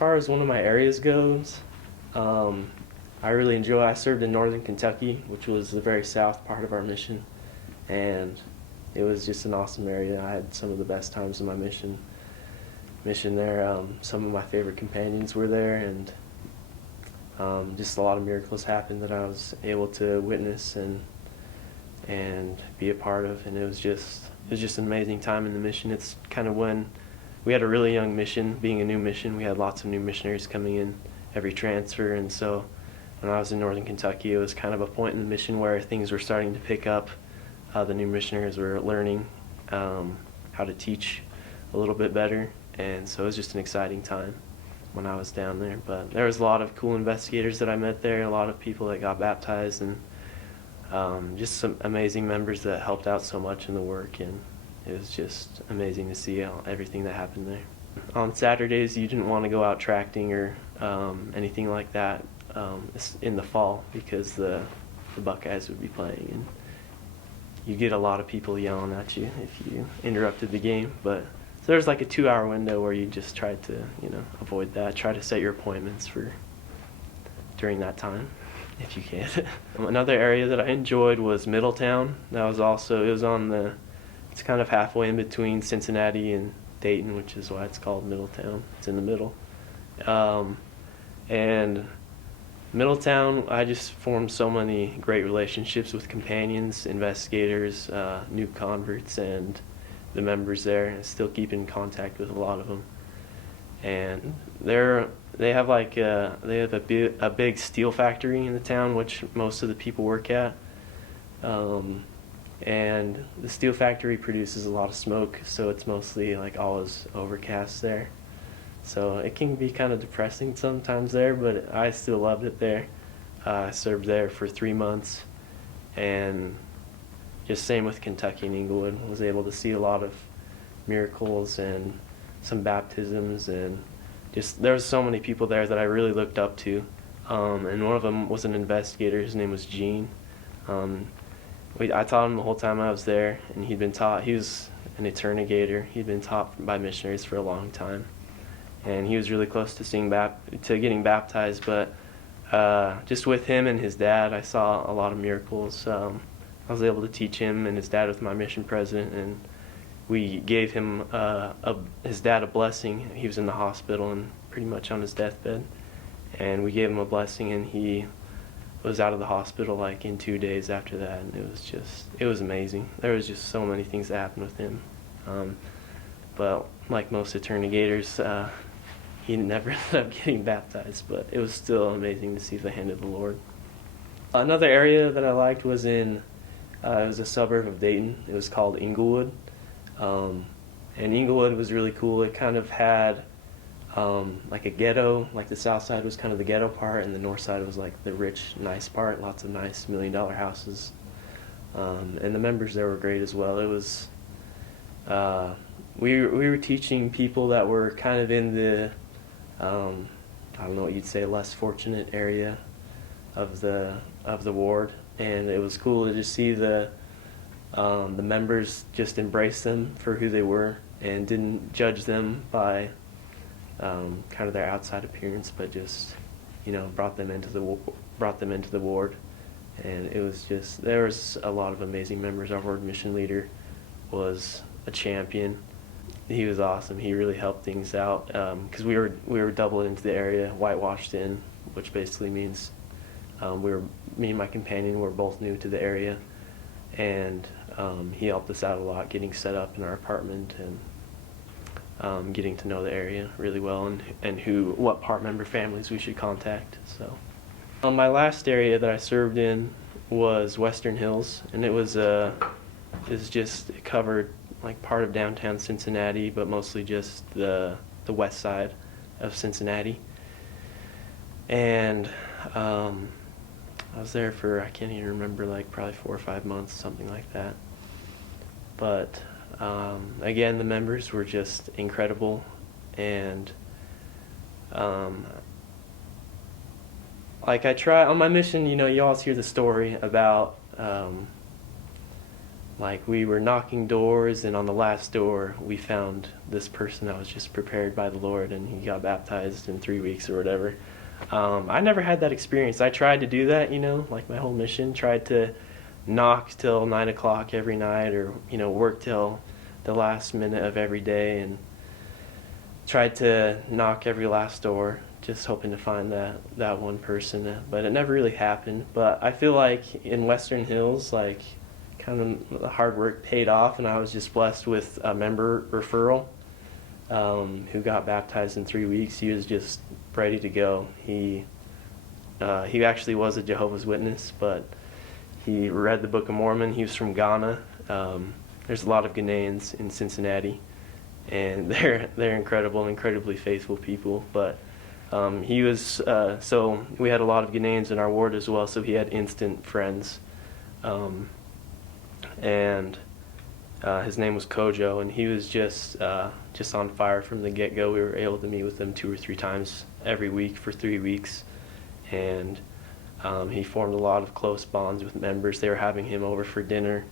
far as one of my areas goes, um, I served in northern Kentucky, which was the very south part of our mission, and it was just an awesome area. I had some of the best times in my mission there. Some of my favorite companions were there, and just a lot of miracles happened that I was able to witness and be a part of, and it was just an amazing time in the mission. It's kind of when we had a really young mission, being a new mission. We had lots of new missionaries coming in every transfer, and so when I was in northern Kentucky, it was kind of a point in the mission where things were starting to pick up. The new missionaries were learning how to teach a little bit better, and so it was just an exciting time when I was down there. But there was a lot of cool investigators that I met there, a lot of people that got baptized, and just some amazing members that helped out so much in the work, and it was just amazing to see everything that happened there. On Saturdays, you didn't want to go out tracting or anything like that in the fall because the Buckeyes would be playing, and you get a lot of people yelling at you if you interrupted the game. But so there's like a 2-hour window where you just try to avoid that. Try to set your appointments for during that time if you can. Another area that I enjoyed was Middletown. That was also, it's kind of halfway in between Cincinnati and Dayton, which is why it's called Middletown. It's in the middle. And Middletown, I just formed so many great relationships with companions, investigators, new converts, and the members there. I still keep in contact with a lot of them. And they have a big steel factory in the town, which most of the people work at. And the steel factory produces a lot of smoke, so it's mostly like always overcast there. So it can be kind of depressing sometimes there, but I still loved it there. I served there for 3 months, and just same with Kentucky and Englewood. Was able to see a lot of miracles and some baptisms, and just there was so many people there that I really looked up to. And one of them was an investigator. His name was Gene. I taught him the whole time I was there, and he was an interrogator. He'd been taught by missionaries for a long time, and he was really close to getting baptized. But just with him and his dad, I saw a lot of miracles. I was able to teach him and his dad with my mission president, and we gave him his dad a blessing. He was in the hospital and pretty much on his deathbed, and we gave him a blessing, and he was out of the hospital like in 2 days after that, and it was amazing. There was just so many things that happened with him. But like most interrogators, he never ended up getting baptized, but it was still amazing to see the hand of the Lord. Another area that I liked was it was a suburb of Dayton. It was called Englewood. And Englewood was really cool. It kind of had like a ghetto, like the south side was kind of the ghetto part, and the north side was like the rich, nice part, lots of nice $1 million houses. And the members there were great as well. It was, we were teaching people that were kind of in the, I don't know what you'd say, less fortunate area of the ward, and it was cool to just see the members just embrace them for who they were and didn't judge them by kind of their outside appearance, but just brought them into the ward. And it was just, there was a lot of amazing members. Our ward mission leader was a champion. He was awesome. He really helped things out because we were doubled into the area, whitewashed in, which basically means me and my companion were both new to the area, and he helped us out a lot getting set up in our apartment and getting to know the area really well, and what part member families we should contact. So my last area that I served in was Western Hills, and it covered like part of downtown Cincinnati, but mostly just the west side of Cincinnati. And I was there for, I can't even remember, like probably 4 or 5 months, something like that. But again, the members were just incredible, and like I try on my mission, you always hear the story about like we were knocking doors, and on the last door we found this person that was just prepared by the Lord, and he got baptized in 3 weeks or whatever. I never had that experience. I tried to do that, like my whole mission, tried to knock till 9 o'clock every night, or work till the last minute of every day, and tried to knock every last door, just hoping to find that one person, but it never really happened. But I feel like in Western Hills, like kind of the hard work paid off, and I was just blessed with a member referral who got baptized in 3 weeks. He was just ready to go. He actually was a Jehovah's Witness, but he read the Book of Mormon. He was from Ghana. There's a lot of Ghanaians in Cincinnati, and they're incredibly faithful people. But he was so we had a lot of Ghanaians in our ward as well, so he had instant friends. And his name was Kojo, and he was just on fire from the get-go. We were able to meet with him 2 or 3 times every week for 3 weeks, and he formed a lot of close bonds with members. They were having him over for dinner,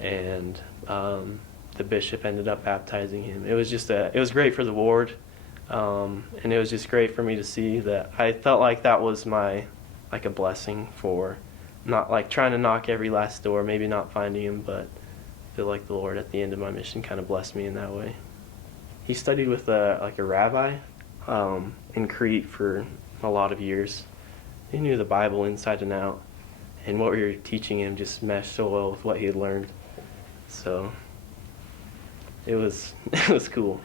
and the bishop ended up baptizing him. It was great for the ward, and it was just great for me to see that. I felt like that was a blessing for not like trying to knock every last door, maybe not finding him, but I feel like the Lord at the end of my mission kind of blessed me in that way. He studied with a rabbi in Crete for a lot of years. He knew the Bible inside and out, and what we were teaching him just meshed so well with what he had learned. So it was cool.